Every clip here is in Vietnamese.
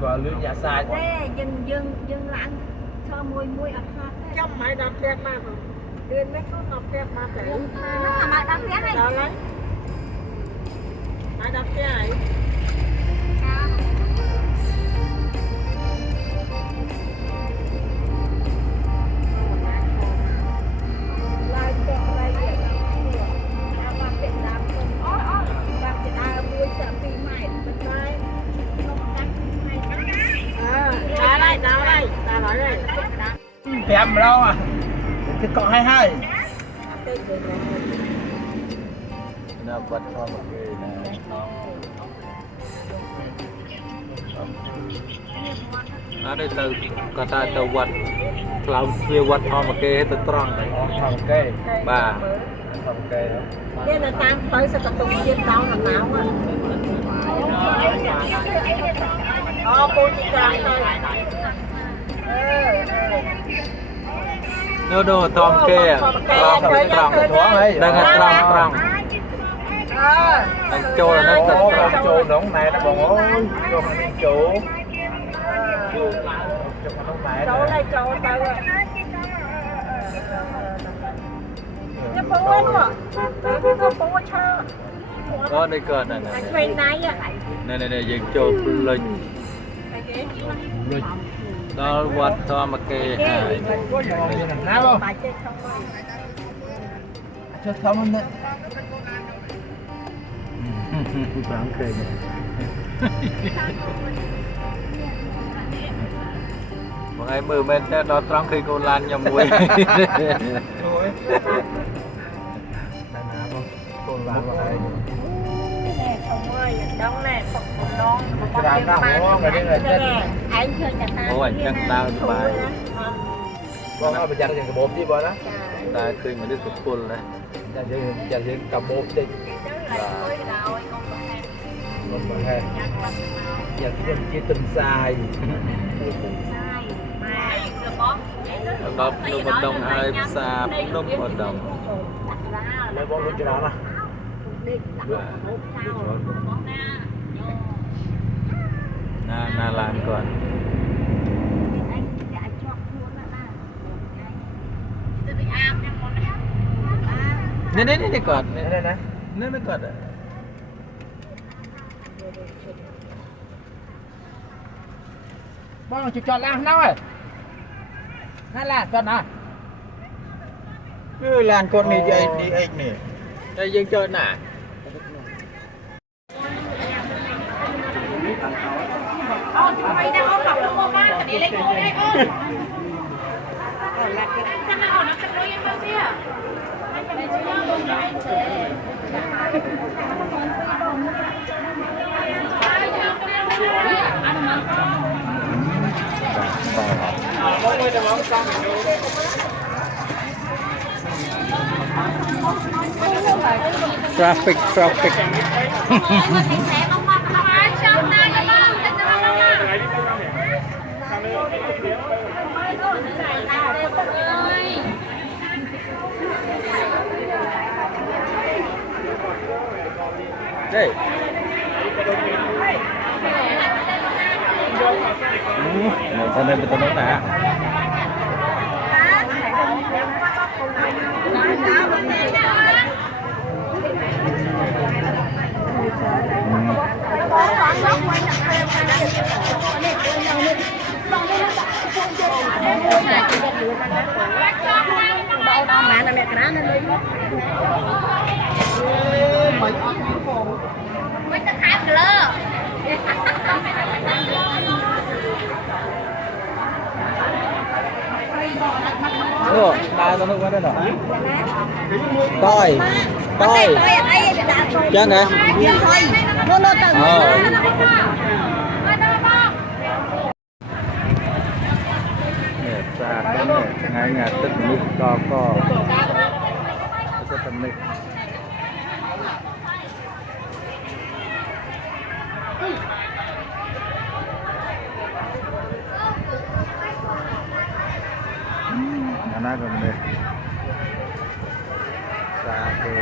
qua lưới nhà sai dừng lặng cho mùi ở hạt trong máy đạp xe mà điên mấy con ngọc xe mà kể nó là đạp xe này đó lấy máy đạp xe ấy em đâu à cái cọ hai nào vật cho một người này ở đây từ có ta từ vật làm nhiều vật ho mà kê từ tròn này ok bà ok đây là tam tới sẽ tập trung trên tao làm nào à cô chỉ làm thôi nó đồ tròn kê tròn đang tròn tròn đang trôi là nó tròn trôi nóng này nó còn ôi trôi mình chủ chỗ này chỗ đâu cái bố ấy đúng không? Cái bố cho đó đây cờ này này bên này à này dừng trôi lên đó vật to mà kê hai nào không cho không nữa Trắng kê một ngày mưa bên đó trắng khi cô lan nhầm muối con làm vậy nè không ơi đóng nè không non cái đám nào cũng người đây là anh chơi nhà ta ôi anh chắc tao thì bài con nó bây giờ cái bột gì vậy đó ta khi mà đi tập quân đấy giờ cầm bột đi còn mà hè giờ cái chia tình sai đó lúc vận động hai xa lúc vận động lấy bóng luôn cho đó nè na làm còn này còn này còn bóng chụp tròn lan đâu rồi nó là tròn à cứ làm con này dây đi anh nè đây dân chơi nè mày đang ôm cặp luôn không ba đi lấy cô đây ôm chắc là họ nó cắt đôi em đâu chứ traffic đây cho nên tôi nói nè đâu mà mẹ cá nó đi mình ta khai lơ ủa ba tao nó qua đây rồi tôi chân này nó từng xa cái này ngay ngà tích nước co sẽ tầm này nó rồi đây xa cái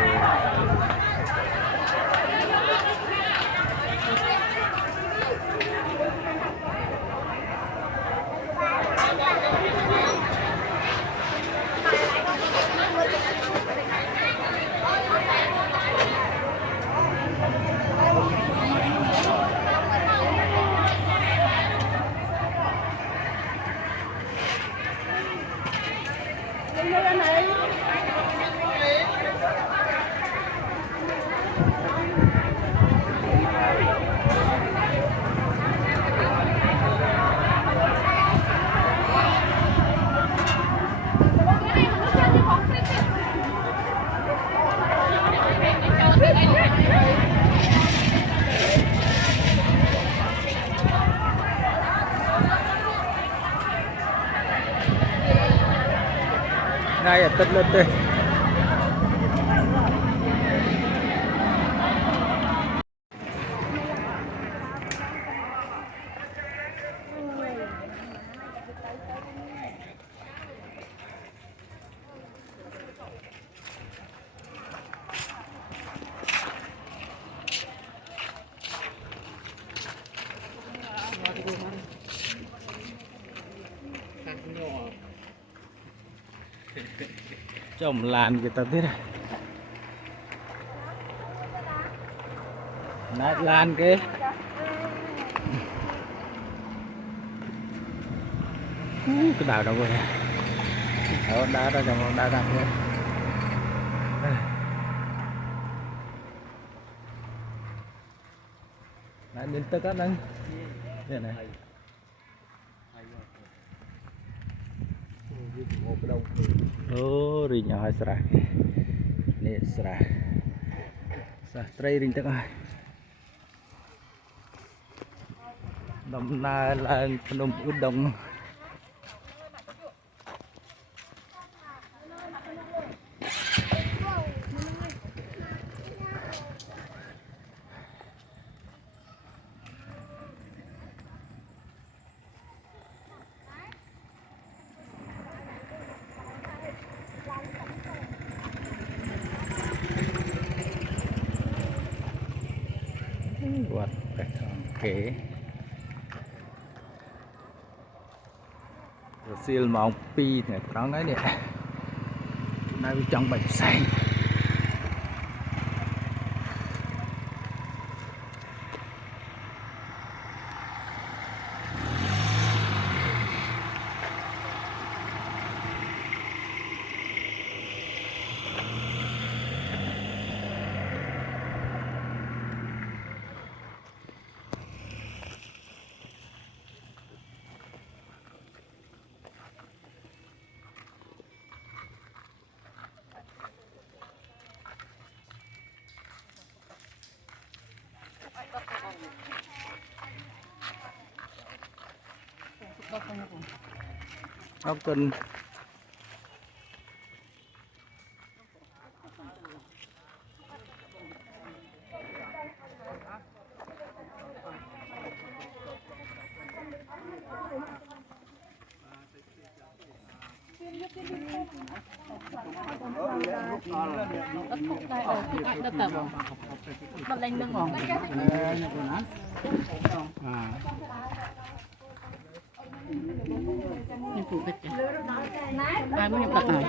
ngày ở tất lên đây trồng làn kita biết à nát lan cái đào đâu rồi ở đá đó trong đá ra thế nãy đến tất cả anh đây này oh ring nhỏ sra nè sra sa tray ring tất cả đầm na là phnom udong buat oke siêu mỏng pi này trắng ấy nè đây trong bạch xanh ốc tinh Một lần nâng ngọn nhưng phụ thích ai muốn nhập tật này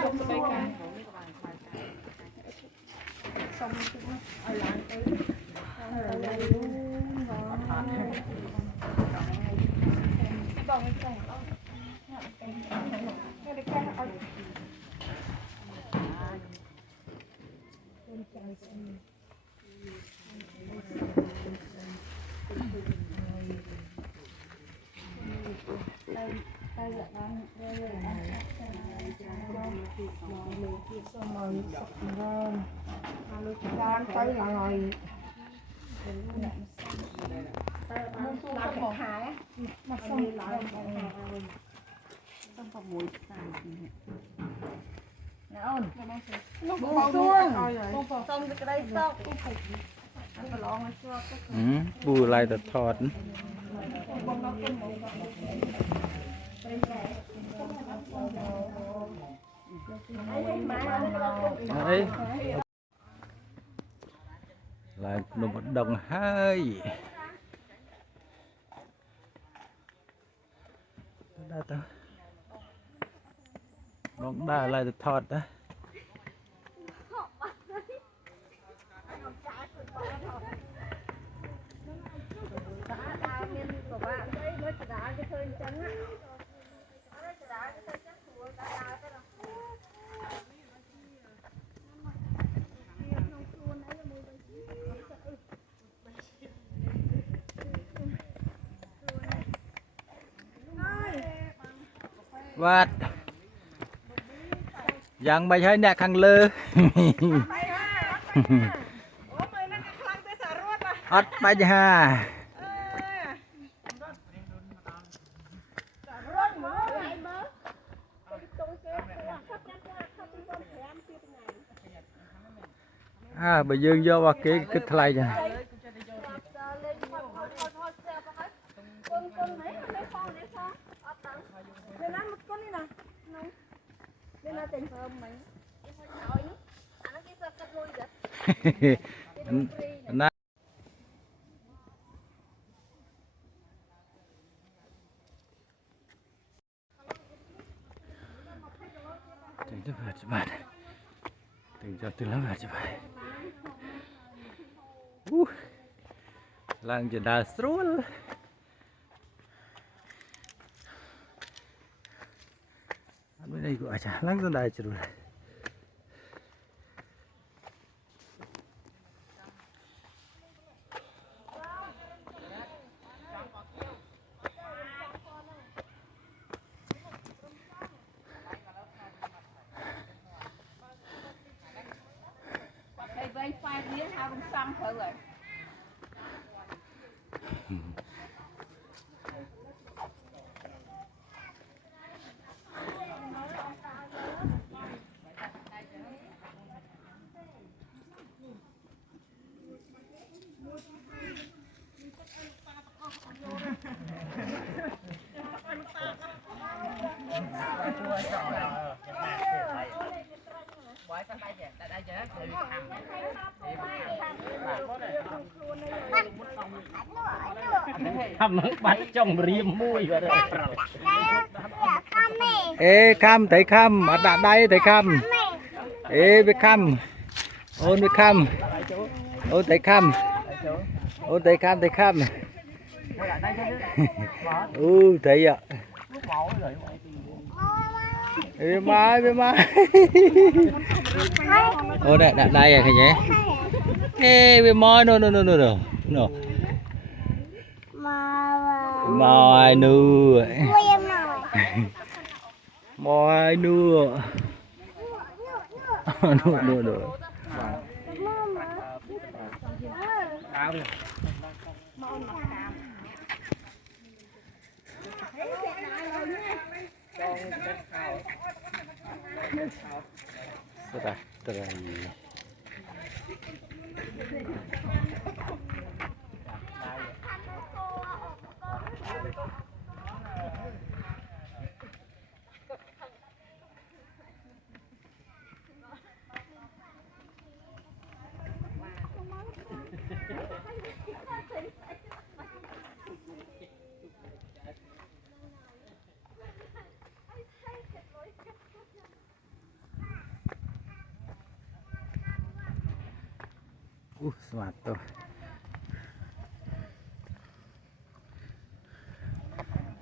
tới rồi bù lại tật thọt đấy lại một đồng hai bóng đá lại tật thọt đóวัดยังไม่ใช่เนี่ยข้างลืออัดไปจ้า à bây giờ vô vào cái thay này nó Tính cho vượt cho bạn Tính cho từ lắm vượt cho bạn Lang cho đá srul Bên đây gọi chả lang cho đá srul Vay phai miếng hao cũng xong thử rồi. Thầm bắt trong riêng mui vào đây. Ê khăm thấy khăm ở đã đây thấy khăm ê với khăm ôn với khăm ôn thấy khăm ôn thấy khăm thấy khăm thấy ạ ê mai ô đây đã đây à cái nhé ê với mai no mai nữa mọi nữa nữa Sejahtera. Semangat tuh.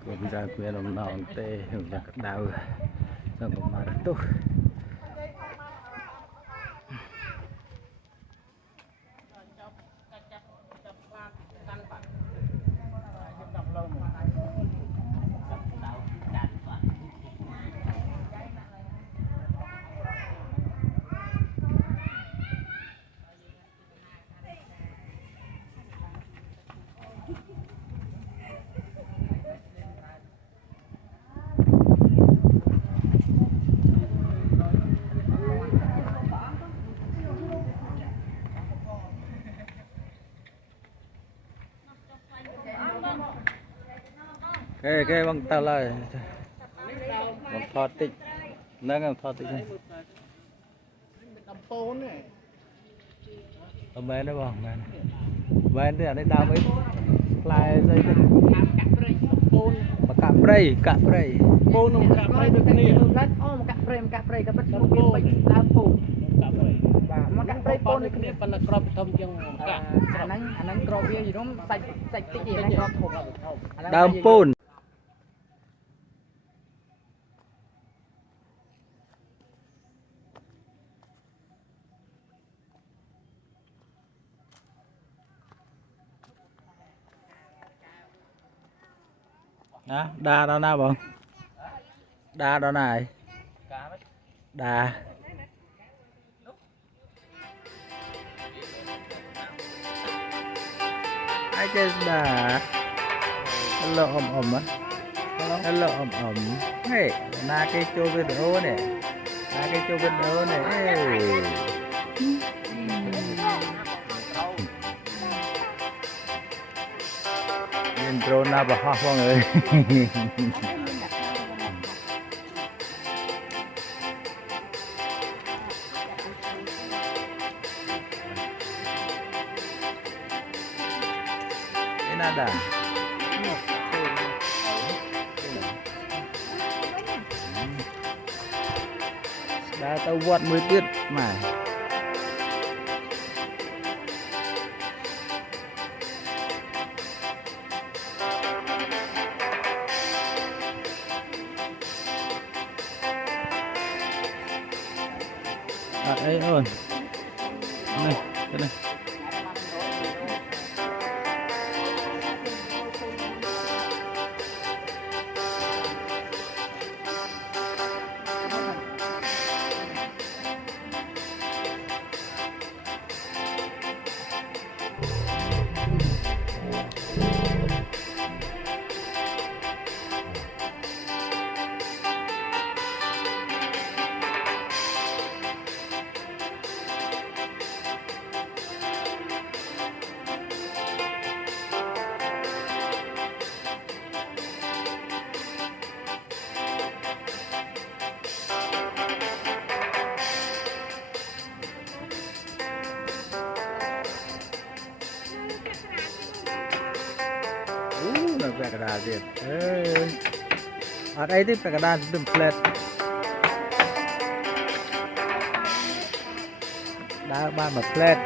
Gue bisa gue nonton teh udah kedau sama marah tuh. Cái bằng tao là bằng thọ tích nâng bằng thọ tích này ở bên đó bằng bên thì ở đây đào mấy lại dây mà cạp rây Bôn nó cạp rây được cái này mà cạp rây cái bắt đầu biến đào phun mà cạp rây bôn cái này phần là crop thông dương cả anh ấy crop gì đó sạch cái gì này crop thuộc đào phun đó đa đó nào bọn đa đó này đa ai chơi đà hello ẩm á hello ẩm hey na cái châu video này na cái châu video này hey Corona bà hoa phong ơi. Thế nada. Đã tao vọt mới biết mà. Ấy rồi này cái này pakai keras dia. Ada itu pakai keras template. Dah ban một plate.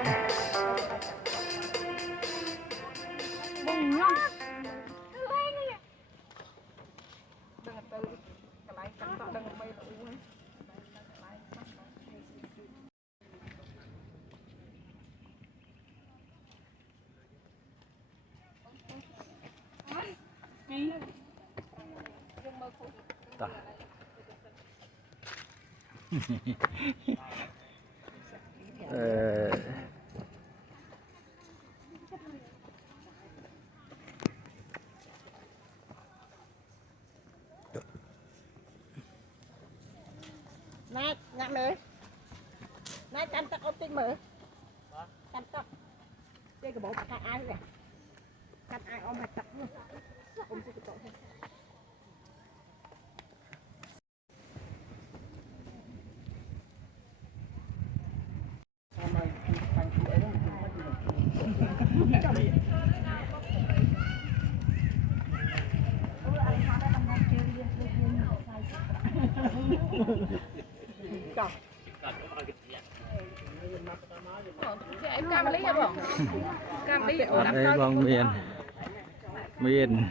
Nè, nhặt nữa. Nè, chăm tắc ốp tinh mở. Chăm tắc. Đây cái bộ khai ai rồi. Chăm ai ôm hạt tắc luôn. Ôm cái tổ thôi. Cam lý hả bông? Cam lý ở đây bông miền miền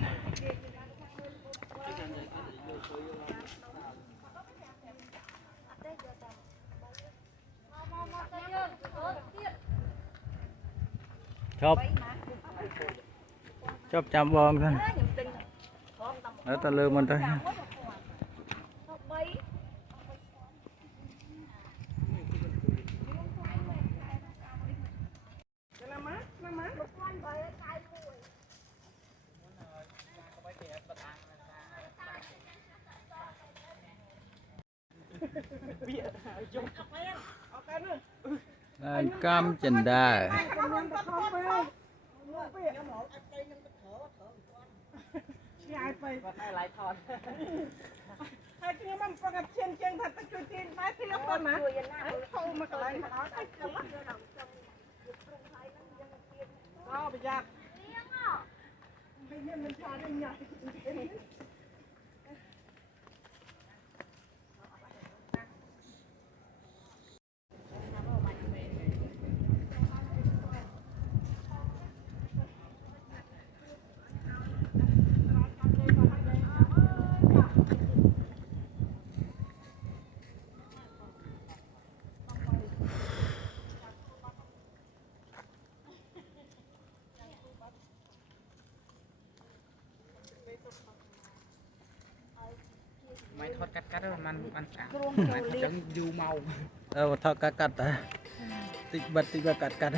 chop chop chăm bông thôi ở ta lừa mình thôi. Cam chành đà hai cáiมันประกับเชียงเชียงถัดตะจุยจีนไปที่ละคนนะเข้ามาอะไรเอาไปยากไม่เยี่ยมมันชาได้ยังmáy thoát cắt đóมันสะอาดจังยูเมาทอดกัดติดบัดกัด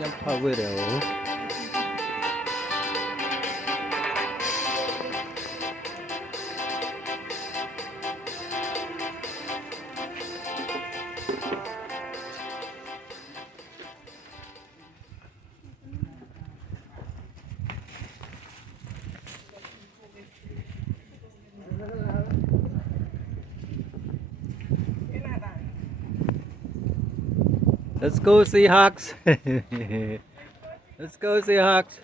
nhắm thao về đều Let's go Seahawks. Let's go Seahawks.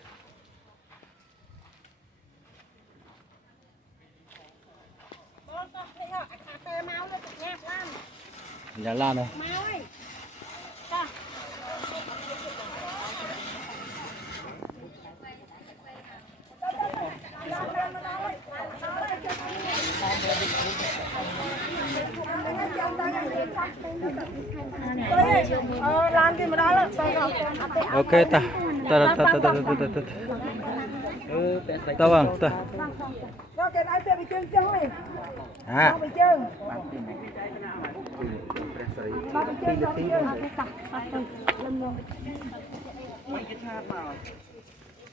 Nhà Lan này. Lan thì mà đó là Ok ta. Ta vâng ta. Rồi cái này phải bị chân chân đi. À. Bị chân. Ba bị chân rồi chân. Lâm luôn. cái tháp nào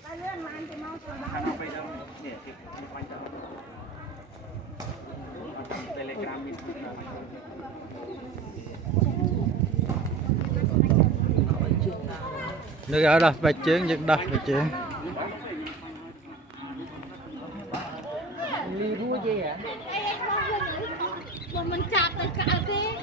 Ba lươn mà anh thì mau rồi. thằng nào phải đâu để thì quanh đâu Telegram mình Nước ở đâu bạch chén dựng đâu bạch chén. ly đua gì hả? Mà mình chặt tới cả thế.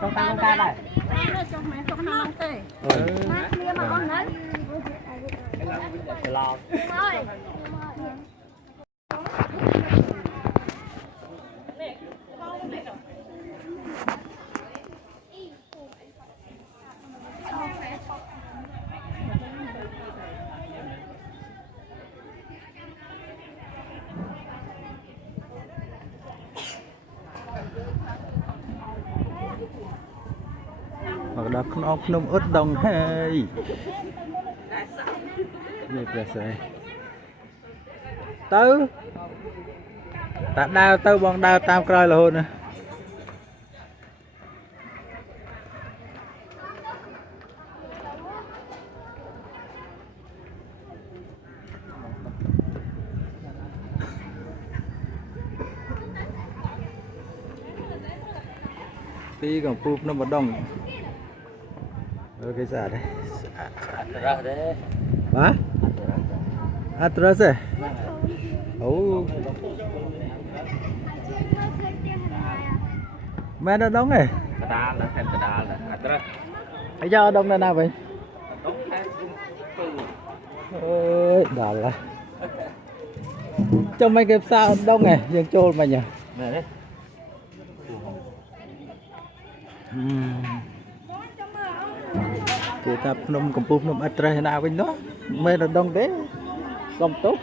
Xong tăng ca này. Lo. Hoặc đập nó nông ớt đồng hay như vậy sẽ tớ ta đào tớ bằng đào tam coi là hôn nè tí còn phụp nó một đồng cái giả đấy Ra đấy. hả atras à ồ mẹ nó đóng này Đá là thêm đá là Atras. thấy cho đông là nào vậy Đúng hay ôi đỏ là cho mấy cái sao đông này riêng trôn mà nhỉ này đấy. Thì ta nông cầm bùm nông atre nào bên đó mê nó đông thế xong tốt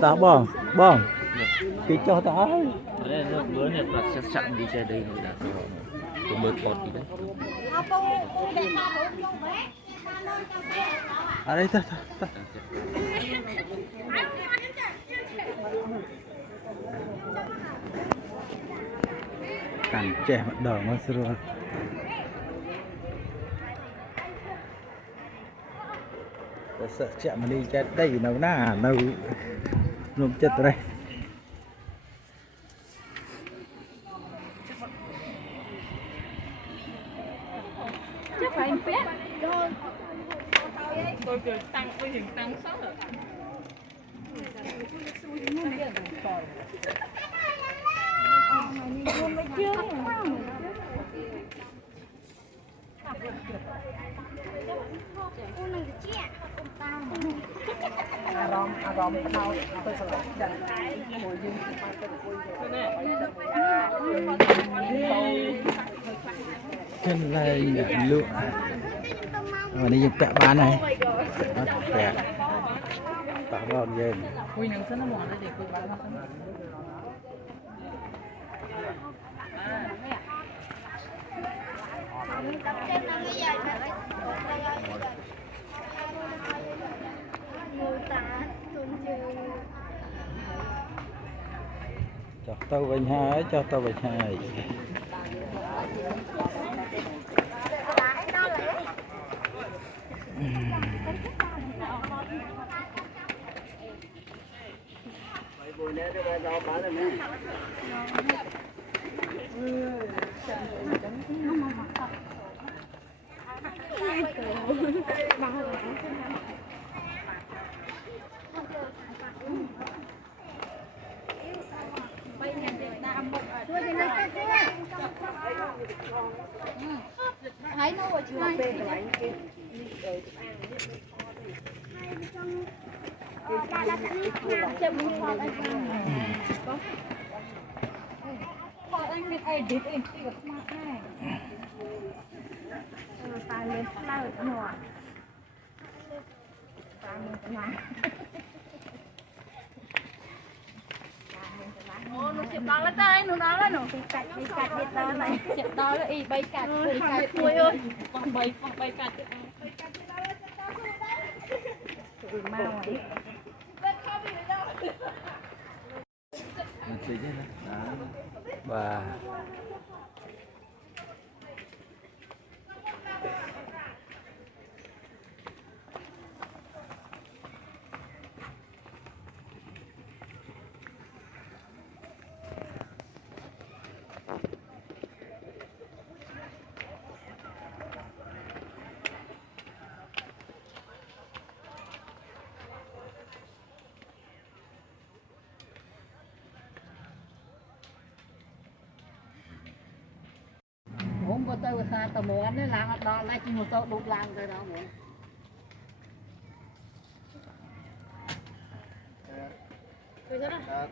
ta bong cái cho ta Đấy bữa này là sẽ sẵn đi chơi đây rồi đã tôi mới cột đi đấy. ở đây ta càng trẻ mặt đỏ mà xưa rồi ta sợ chạm mà đi chết đây nấu na nấu nôm chết ở đây Chắc phải anh biết. Tôi cứ tăng tôi hiện tăng số rồi. chân này lụa ở đây những kẹo bán này nó kẹo tạo ngon ghê Quy nâng sân nó mòn để quy bán nó sân. tàu vành hai cho tàu vành hai thấy nó rồi chưa anh biết ai đít em chỉ gặp mà ai tài lên lao ở ngoài tài lên cái này nó chụp đó lên đây nó đó lên nó cạch đi đó này chụp đó là y bay cạch cuối ơi con bay cạch mau ấy và không có tàu xa tàu muốn đấy làm đó lại chỉ một tàu đục làm rồi đó muốn Dạ.